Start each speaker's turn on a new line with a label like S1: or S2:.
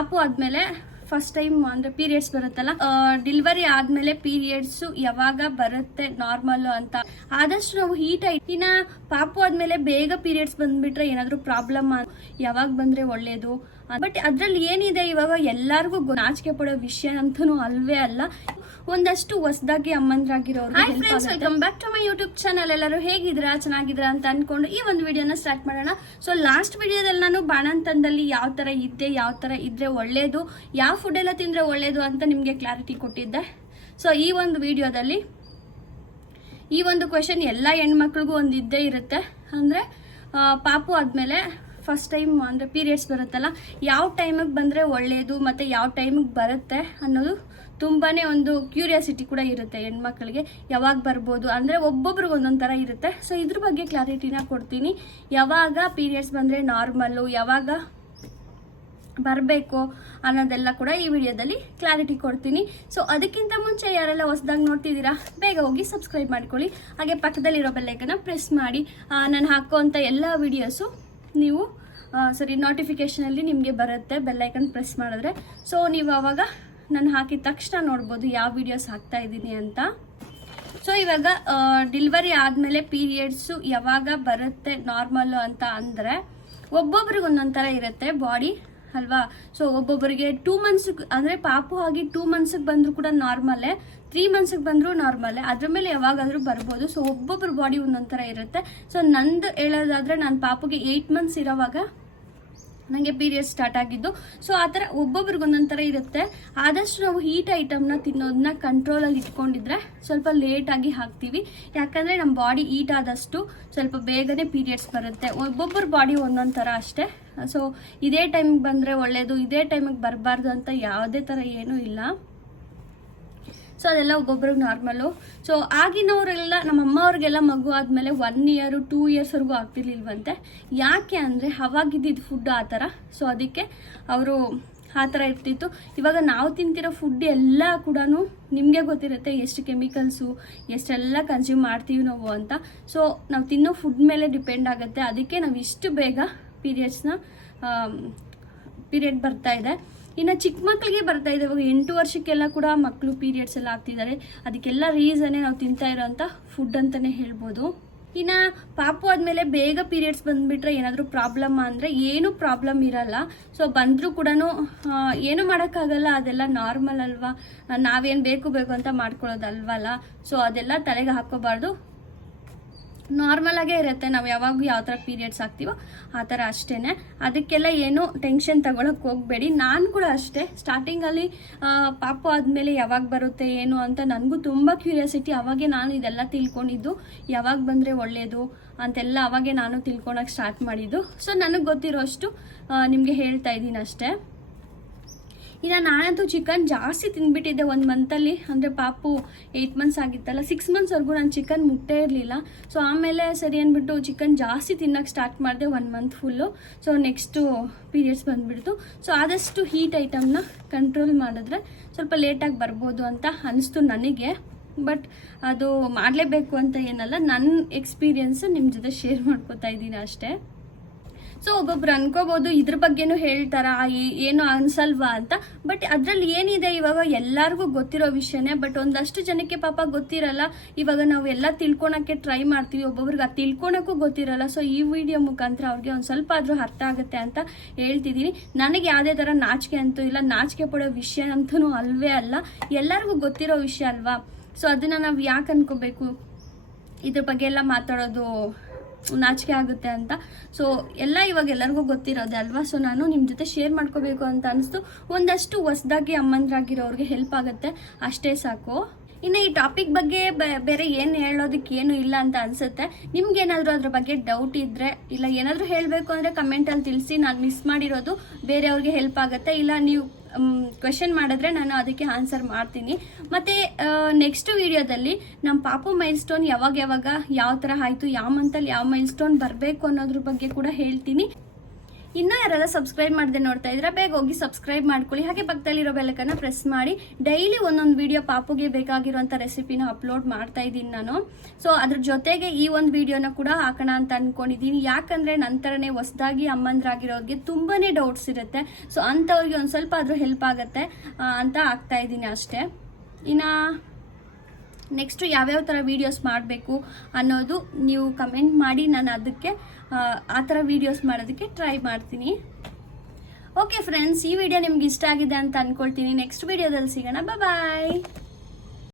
S1: ಪಾಪು ಆದ್ಮೇಲೆ first time ಅಂದ್ರೆ ಪೀರಿಯಡ್ಸ್ ಬರುತ್ತಲ್ಲ ಡಿಲಿವರಿ ಆದ್ಮೇಲೆ ಪೀರಿಯಡ್ಸ್ ಯಾವಾಗ ಬರುತ್ತೆ ನಾರ್ಮಲ್ ಅಂತ. ಆದಷ್ಟು ನಾವು ಹೀಟ್ ಇನ್ನ ಪಾಪು ಆದ್ಮೇಲೆ ಬೇಗ ಪೀರಿಯಡ್ಸ್ ಬಂದ್ಬಿಟ್ರೆ ಏನಾದ್ರೂ ಪ್ರಾಬ್ಲಮ್ ಯಾವಾಗ ಬಂದ್ರೆ ಒಳ್ಳೇದು ಬಟ್ ಅದ್ರಲ್ಲಿ ಏನಿದೆ ಇವಾಗ ಎಲ್ಲಾರ್ಗೂ ನಾಚಿಕೆ ಪಡೋ ವಿಷಯ ಅಂತನೂ ಅಲ್ವೇ ಅಲ್ಲ. ಒಂದಷ್ಟು ಹೊಸದಾಗಿ ಅಮ್ಮಂದ್ರಾಗಿರೋರು welcome back to my YouTube channel ಎಲ್ಲರೂ ಹೇಗಿದ್ರಾ ಚೆನ್ನಾಗಿದ್ರಾ ಅಂತ ಅನ್ಕೊಂಡು ಈ ಒಂದು ವಿಡಿಯೋನ ಸ್ಟಾರ್ಟ್ ಮಾಡೋಣ. ಸೊ ಲಾಸ್ಟ್ ವಿಡಿಯೋದಲ್ಲಿ ನಾನು ಬಾಣಂತನದಲ್ಲಿ ಯಾವ ತರ ಇದ್ದೆ ಯಾವ ತರ ಇದ್ರೆ ಒಳ್ಳೇದು ಯಾವ ಫುಡ್ ಎಲ್ಲ ತಿಂದ್ರೆ ಒಳ್ಳೇದು ಅಂತ ನಿಮಗೆ ಕ್ಲಾರಿಟಿ ಕೊಟ್ಟಿದ್ದೆ. ಸೊ ಈ ಒಂದು ವಿಡಿಯೋದಲ್ಲಿ ಈ ಒಂದು ಕ್ವೆಶನ್ ಎಲ್ಲ ಹೆಣ್ಮಕ್ಳಿಗೂ ಒಂದು ಇದ್ದೇ ಇರುತ್ತೆ. ಅಂದರೆ ಪಾಪು ಆದಮೇಲೆ ಫಸ್ಟ್ ಟೈಮ್ ಅಂದರೆ ಪೀರಿಯಡ್ಸ್ ಬರುತ್ತಲ್ಲ, ಯಾವ ಟೈಮಿಗೆ ಬಂದರೆ ಒಳ್ಳೆಯದು ಮತ್ತು ಯಾವ ಟೈಮಿಗೆ ಬರುತ್ತೆ ಅನ್ನೋದು ತುಂಬಾ ಒಂದು ಕ್ಯೂರಿಯಾಸಿಟಿ ಕೂಡ ಇರುತ್ತೆ ಹೆಣ್ಮಕ್ಳಿಗೆ. ಯಾವಾಗ ಬರ್ಬೋದು ಅಂದರೆ ಒಬ್ಬೊಬ್ರಿಗೆ ಒಂದೊಂದು ಥರ ಇರುತ್ತೆ. ಸೊ ಇದ್ರ ಬಗ್ಗೆ ಕ್ಲಾರಿಟಿನ ಕೊಡ್ತೀನಿ. ಯಾವಾಗ ಪೀರಿಯಡ್ಸ್ ಬಂದರೆ ನಾರ್ಮಲ್ಲು ಯಾವಾಗ ಬರಬೇಕು ಅನ್ನೋದೆಲ್ಲ ಕೂಡ ಈ ವಿಡಿಯೋದಲ್ಲಿ ಕ್ಲಾರಿಟಿ ಕೊಡ್ತೀನಿ. ಸೊ ಅದಕ್ಕಿಂತ ಮುಂಚೆ ಯಾರೆಲ್ಲ ಹೊಸದಾಗಿ ನೋಡ್ತಿದ್ದೀರಾ, ಬೇಗ ಹೋಗಿ ಸಬ್ಸ್ಕ್ರೈಬ್ ಮಾಡ್ಕೊಳ್ಳಿ. ಹಾಗೆ ಪಕ್ಕದಲ್ಲಿರೋ ಬೆಲ್ಲೈಕನ್ನ ಪ್ರೆಸ್ ಮಾಡಿ. ನಾನು ಹಾಕುವಂಥ ಎಲ್ಲ ವಿಡಿಯೋಸು ನೀವು ಸರಿ ನೋಟಿಫಿಕೇಷನಲ್ಲಿ ನಿಮಗೆ ಬರುತ್ತೆ. ಬೆಲ್ಲೈಕನ್ ಪ್ರೆಸ್ ಮಾಡಿದ್ರೆ. ಸೊ ನೀವು ಆವಾಗ ನಾನು ಹಾಕಿದ ತಕ್ಷಣ ನೋಡ್ಬೋದು ಯಾವ ವಿಡಿಯೋಸ್ ಹಾಕ್ತಾ ಇದ್ದೀನಿ ಅಂತ. ಸೊ ಇವಾಗ ಡಿಲ್ವರಿ ಆದಮೇಲೆ ಪೀರಿಯಡ್ಸು ಯಾವಾಗ ಬರುತ್ತೆ ನಾರ್ಮಲ್ಲು ಅಂತ ಅಂದರೆ ಒಬ್ಬೊಬ್ರಿಗೆ ಒಂದೊಂದು ಥರ ಇರುತ್ತೆ ಬಾಡಿ ಅಲ್ವಾ? ಸೊ ಒಬ್ಬೊಬ್ಬರಿಗೆ ಟೂ ಮಂತ್ಸ್ಗೆ ಅಂದರೆ ಪಾಪು ಆಗಿ ಟೂ ಮಂತ್ಸಿಗೆ ಬಂದರೂ ಕೂಡ ನಾರ್ಮಲ್ಲೇ ತ್ರೀ ಮಂತ್ಸಿಗೆ ಬಂದರೂ ನಾರ್ಮಲ್ಲೇ ಅದ್ರ ಮೇಲೆ ಯಾವಾಗಾದರೂ ಬರ್ಬೋದು. ಸೊ ಒಬ್ಬೊಬ್ಬರ ಬಾಡಿ ಒಂದೊಂದು ಥರ ಇರುತ್ತೆ. ಸೊ ನಂದು ಹೇಳೋದಾದರೆ ನಾನು ಪಾಪುಗೆ ಏಯ್ಟ್ ಮಂತ್ಸ್ ಇರೋವಾಗ ನನಗೆ ಪೀರಿಯಡ್ ಸ್ಟಾರ್ಟ್ ಆಗಿದ್ದು. ಸೊ ಆ ಥರ ಒಬ್ಬೊಬ್ರಿಗೆ ಥರ ಇರುತ್ತೆ. ಆದಷ್ಟು ನಾವು ಹೀಟ್ ಐಟಮ್ನ ತಿನ್ನೋದನ್ನ ಕಂಟ್ರೋಲಲ್ಲಿ ಇಟ್ಕೊಂಡಿದ್ರೆ ಸ್ವಲ್ಪ ಲೇಟಾಗಿ ಹಾಕ್ತೀವಿ. ಯಾಕಂದರೆ ನಮ್ಮ ಬಾಡಿ ಹೀಟ್ ಆದಷ್ಟು ಸ್ವಲ್ಪ ಬೇಗನೆ ಪೀರಿಯಡ್ಸ್ ಬರುತ್ತೆ. ಒಬ್ಬೊಬ್ಬರ ಬಾಡಿ ಒಂದೊಂದು ಥರ ಅಷ್ಟೇ. ಸೊ ಇದೇ ಟೈಮಿಗೆ ಬಂದರೆ ಒಳ್ಳೆಯದು ಇದೇ ಟೈಮಿಗೆ ಬರಬಾರ್ದು ಅಂತ ಯಾವುದೇ ಥರ ಏನೂ ಇಲ್ಲ. ಸೊ ಅದೆಲ್ಲ ಒಬ್ಬೊಬ್ರಿಗೆ ನಾರ್ಮಲು ಸೊ ಆಗಿನವರೆಲ್ಲ ನಮ್ಮ ಅಮ್ಮವ್ರಿಗೆಲ್ಲ ಮಗು ಆದಮೇಲೆ ಒನ್ ಇಯರು ಟೂ ಇಯರ್ಸ್ವರೆಗೂ ಆಗ್ತಿರ್ಲಿಲ್ವಂತೆ. ಯಾಕೆ ಅಂದರೆ ಅವಾಗಿದ್ದಿದ್ದು ಫುಡ್ ಆ ಥರ. ಸೊ ಅದಕ್ಕೆ ಅವರು ಆ ಥರ ಇರ್ತಿತ್ತು. ಇವಾಗ ನಾವು ತಿಂತಿರೋ ಫುಡ್ ಎಲ್ಲ ಕೂಡ ನಿಮಗೆ ಗೊತ್ತಿರುತ್ತೆ ಎಷ್ಟು ಕೆಮಿಕಲ್ಸು ಎಷ್ಟೆಲ್ಲ ಕನ್ಸ್ಯೂಮ್ ಮಾಡ್ತೀವಿ ನಾವು ಅಂತ. ಸೊ ನಾವು ತಿನ್ನೋ ಫುಡ್ ಮೇಲೆ ಡಿಪೆಂಡ್ ಆಗುತ್ತೆ. ಅದಕ್ಕೆ ನಾವು ಇಷ್ಟು ಬೇಗ ಪೀರಿಯಡ್ಸ್ನ ಪೀರಿಯಡ್ ಬರ್ತಾ ಇದೆ. ಇನ್ನು ಚಿಕ್ಕ ಮಕ್ಕಳಿಗೆ ಬರ್ತಾ ಇದೆ. ಇವಾಗ ಎಂಟು ವರ್ಷಕ್ಕೆಲ್ಲ ಕೂಡ ಮಕ್ಕಳು ಪೀರಿಯಡ್ಸ್ ಎಲ್ಲ ಆಗ್ತಿದ್ದಾರೆ. ಅದಕ್ಕೆಲ್ಲ ರೀಸನ್ನೇ ನಾವು ತಿಂತಾ ಇರೋವಂಥ ಫುಡ್ ಅಂತಲೇ ಹೇಳ್ಬೋದು. ಇನ್ನು ಪಾಪು ಆದಮೇಲೆ ಬೇಗ ಪೀರಿಯಡ್ಸ್ ಬಂದುಬಿಟ್ರೆ ಏನಾದರೂ ಪ್ರಾಬ್ಲಮ್ ಅಂದರೆ ಏನೂ ಪ್ರಾಬ್ಲಮ್ ಇರಲ್ಲ. ಸೊ ಬಂದರೂ ಕೂಡ ಏನು ಮಾಡೋಕ್ಕಾಗಲ್ಲ. ಅದೆಲ್ಲ ನಾರ್ಮಲ್ ಅಲ್ವಾ? ನಾವೇನು ಬೇಕು ಬೇಕು ಅಂತ ಮಾಡ್ಕೊಳ್ಳೋದಲ್ವಲ್ಲ? ಸೊ ಅದೆಲ್ಲ ತಲೆಗೆ ಹಾಕೋಬಾರ್ದು ನಾರ್ಮಲ್ ಆಗೇ ಇರುತ್ತೆ. ನಾವು ಯಾವಾಗ ಯಾವ ಥರ ಪೀರಿಯಡ್ಸ್ ಆಗ್ತೀವೋ ಆ ಥರ ಅಷ್ಟೇ ಅದಕ್ಕೆಲ್ಲ ಏನು ಟೆನ್ಷನ್ ತಗೊಳಕ್ಕೆ ಹೋಗಬೇಡಿ. ನಾನು ಕೂಡ ಅಷ್ಟೇ. ಸ್ಟಾರ್ಟಿಂಗಲ್ಲಿ ಪಾಪು ಆದಮೇಲೆ ಯಾವಾಗ ಬರುತ್ತೆ, ಏನು ಅಂತ ನನಗೂ ತುಂಬ ಕ್ಯೂರಿಯಾಸಿಟಿ ಅವಾಗೆ ನಾನು ಇದೆಲ್ಲ ತಿಳ್ಕೊಂಡಿದ್ದು. ಯಾವಾಗ ಬಂದರೆ ಒಳ್ಳೆಯದು ಅಂತೆಲ್ಲ ಅವಾಗೆ ನಾನು ತಿಳ್ಕೊಳಕ್ಕೆ ಸ್ಟಾರ್ಟ್ ಮಾಡಿದ್ದು. ಸೊ ನನಗೆ ಗೊತ್ತಿರೋ ಅಷ್ಟು ನಿಮಗೆ ಹೇಳ್ತಾ ಇದ್ದೀನಿ ಅಷ್ಟೇ. ಇನ್ನು ನಾನಂತೂ ಚಿಕನ್ ಜಾಸ್ತಿ ತಿಂದ್ಬಿಟ್ಟಿದ್ದೆ ಒಂದು ಮಂತಲ್ಲಿ ಅಂದರೆ ಪಾಪು ಏಯ್ಟ್ ಮಂತ್ಸ್ ಆಗಿತ್ತಲ್ಲ. ಸಿಕ್ಸ್ ಮಂತ್ಸ್ವರೆಗೂ ನಾನು ಚಿಕನ್ ಮುಟ್ಟೇ ಇರಲಿಲ್ಲ. ಸೊ ಆಮೇಲೆ ಸರಿ ಅಂದ್ಬಿಟ್ಟು ಚಿಕನ್ ಜಾಸ್ತಿ ತಿನ್ನೋಕ್ಕೆ ಸ್ಟಾರ್ಟ್ ಮಾಡಿದೆ one month full so next periods ಬಂದುಬಿಡ್ತು. So ಆದಷ್ಟು ಹೀಟ್ ಐಟಮ್ನ ಕಂಟ್ರೋಲ್ ಮಾಡಿದ್ರೆ ಸ್ವಲ್ಪ ಲೇಟಾಗಿ ಬರ್ಬೋದು ಅಂತ ಅನಿಸ್ತು ನನಗೆ. ಬಟ್ ಅದು ಮಾಡಲೇಬೇಕು ಅಂತ ಏನಲ್ಲ ನನ್ನ ಎಕ್ಸ್ಪೀರಿಯನ್ಸ್ ನಿಮ್ಮ ಜೊತೆ ಶೇರ್ ಮಾಡ್ಕೋತಾ ಇದ್ದೀನಿ ಅಷ್ಟೇ. ಸೊ ಒಬ್ಬೊಬ್ರು ಅನ್ಕೋಬಹುದು ಇದ್ರ ಬಗ್ಗೆನೂ ಹೇಳ್ತಾರ ಏನು ಅನ್ಸಲ್ವಾ ಅಂತ. ಬಟ್ ಅದ್ರಲ್ಲಿ ಏನಿದೆ ಇವಾಗ ಎಲ್ಲಾರ್ಗೂ ಗೊತ್ತಿರೋ ವಿಷಯನೇ ಬಟ್ ಒಂದಷ್ಟು ಜನಕ್ಕೆ ಪಾಪ ಗೊತ್ತಿರಲ್ಲ. ಇವಾಗ ನಾವು ಎಲ್ಲ ತಿಳ್ಕೊಳಕ್ಕೆ ಟ್ರೈ ಮಾಡ್ತೀವಿ, ಒಬ್ಬೊಬ್ರಿಗೆ ಅದು ತಿಳ್ಕೊಳಕ್ಕೂ ಗೊತ್ತಿರಲ್ಲ. ಸೊ ಈ ವಿಡಿಯೋ ಮುಖಾಂತರ ಅವ್ರಿಗೆ ಒಂದು ಸ್ವಲ್ಪ ಆದ್ರೂ ಅರ್ಥ ಆಗುತ್ತೆ ಅಂತ ಹೇಳ್ತಿದ್ದೀನಿ ನನಗೆ ಯಾವುದೇ ಥರ ನಾಚಿಕೆ ಅಂತೂ ಇಲ್ಲ. ನಾಚಿಕೆ ಪಡೋ ವಿಷಯ ಅಂತೂ ಅಲ್ವೇ ಅಲ್ಲ. ಎಲ್ಲರಿಗೂ ಗೊತ್ತಿರೋ ವಿಷಯ ಅಲ್ವಾ? ಸೊ ಅದನ್ನ ನಾವು ಯಾಕೆ ಅನ್ಕೋಬೇಕು? ಇದ್ರ ಬಗ್ಗೆ ಎಲ್ಲ ಮಾತಾಡೋದು ನಾಚಿಕೆ ಆಗುತ್ತೆ ಅಂತ. ಸೊ ಎಲ್ಲ ಇವಾಗ ಎಲ್ಲರಿಗೂ ಗೊತ್ತಿರೋದೆ ಅಲ್ವಾ? ಸೊ ನಾನು ನಿಮ್ಮ ಜೊತೆ ಶೇರ್ ಮಾಡ್ಕೋಬೇಕು ಅಂತ ಅನಿಸ್ತು. ಒಂದಷ್ಟು ಹೊಸದಾಗಿ ಅಮ್ಮಂದ್ರಾಗಿರೋರಿಗೆ ಹೆಲ್ಪ್ ಆಗುತ್ತೆ. ಅಷ್ಟೇ ಸಾಕು. ಇನ್ನು ಈ ಟಾಪಿಕ್ ಬಗ್ಗೆ ಬೇರೆ ಏನು ಹೇಳೋದಕ್ಕೆ ಏನು ಇಲ್ಲ ಅಂತ ಅನಿಸುತ್ತೆ. ನಿಮ್ಗೇನಾದರೂ ಅದ್ರ ಬಗ್ಗೆ ಡೌಟ್ ಇದ್ದರೆ ಇಲ್ಲ ಏನಾದರೂ ಹೇಳಬೇಕು ಅಂದರೆ ಕಮೆಂಟಲ್ಲಿ ತಿಳಿಸಿ. ನಾನು ಮಿಸ್ ಮಾಡಿರೋದು. ಬೇರೆಯವ್ರಿಗೆ ಹೆಲ್ಪ್ ಆಗುತ್ತೆ. ಇಲ್ಲ, ನೀವು ಕ್ವೆಶನ್ ಮಾಡಿದ್ರೆ ನಾನು ಅದಕ್ಕೆ ಆನ್ಸರ್ ಮಾಡ್ತೀನಿ. ಮತ್ತು ನೆಕ್ಸ್ಟ್ ವಿಡಿಯೋದಲ್ಲಿ ನಮ್ಮ ಪಾಪು ಮೈಲ್ ಸ್ಟೋನ್ ಯಾವಾಗ ಯಾವಾಗ ಯಾವ ಥರ ಆಯಿತು, ಯಾವ ಮಂತಲ್ಲಿ ಯಾವ ಮೈಲ್ ಸ್ಟೋನ್ ಬರಬೇಕು ಅನ್ನೋದ್ರ ಬಗ್ಗೆ ಕೂಡ ಹೇಳ್ತೀನಿ. ಇನ್ನೂ ಯಾರೆಲ್ಲ ಸಬ್ಸ್ಕ್ರೈಬ್ ಮಾಡದೆ ನೋಡ್ತಾ ಇದ್ರೆ ಬೇಗ ಹೋಗಿ ಸಬ್ಸ್ಕ್ರೈಬ್ ಮಾಡ್ಕೊಳ್ಳಿ. ಹಾಗೆ ಪಕ್ಕದಲ್ಲಿರೋ ಬೆಲಕನ್ನ ಪ್ರೆಸ್ ಮಾಡಿ. ಡೈಲಿ ಒಂದೊಂದು ವಿಡಿಯೋ ಪಾಪುಗೆ ಬೇಕಾಗಿರುವಂಥ ರೆಸಿಪಿನ ಅಪ್ಲೋಡ್ ಮಾಡ್ತಾ ಇದ್ದೀನಿ ನಾನು. ಸೊ ಅದ್ರ ಜೊತೆಗೆ ಈ ಒಂದು ವಿಡಿಯೋನ ಕೂಡ ಹಾಕೋಣ ಅಂತ ಅನ್ಕೊಂಡಿದ್ದೀನಿ. ಯಾಕಂದ್ರೆ ನಂತರನೇ ಹೊಸದಾಗಿ ಅಮ್ಮಂದ್ರಾಗಿರೋರಿಗೆ ತುಂಬಾನೇ ಡೌಟ್ಸ್ ಇರುತ್ತೆ. ಸೊ ಅಂಥವ್ರಿಗೆ ಒಂದು ಸ್ವಲ್ಪ ಆದ್ರೂ ಹೆಲ್ಪ್ ಆಗುತ್ತೆ ಅಂತ ಆಗ್ತಾ ಇದ್ದೀನಿ ಅಷ್ಟೇ. ಇನ್ನು ನೆಕ್ಸ್ಟು ಯಾವ್ಯಾವ ಥರ ವೀಡಿಯೋಸ್ ಮಾಡಬೇಕು ಅನ್ನೋದು ನೀವು ಕಮೆಂಟ್ ಮಾಡಿ. ನಾನು ಅದಕ್ಕೆ ಆ, ಥರ ವೀಡಿಯೋಸ್ ಮಾಡೋದಕ್ಕೆ ಟ್ರೈ ಮಾಡ್ತೀನಿ. ಓಕೆ ಫ್ರೆಂಡ್ಸ್ ಈ ವಿಡಿಯೋ ನಿಮ್ಗೆ ಇಷ್ಟ ಆಗಿದೆ ಅಂತ ಅನ್ಕೊಳ್ತೀನಿ. ನೆಕ್ಸ್ಟ್ ವಿಡಿಯೋದಲ್ಲಿ ಸಿಗೋಣ. ಬಾಯ್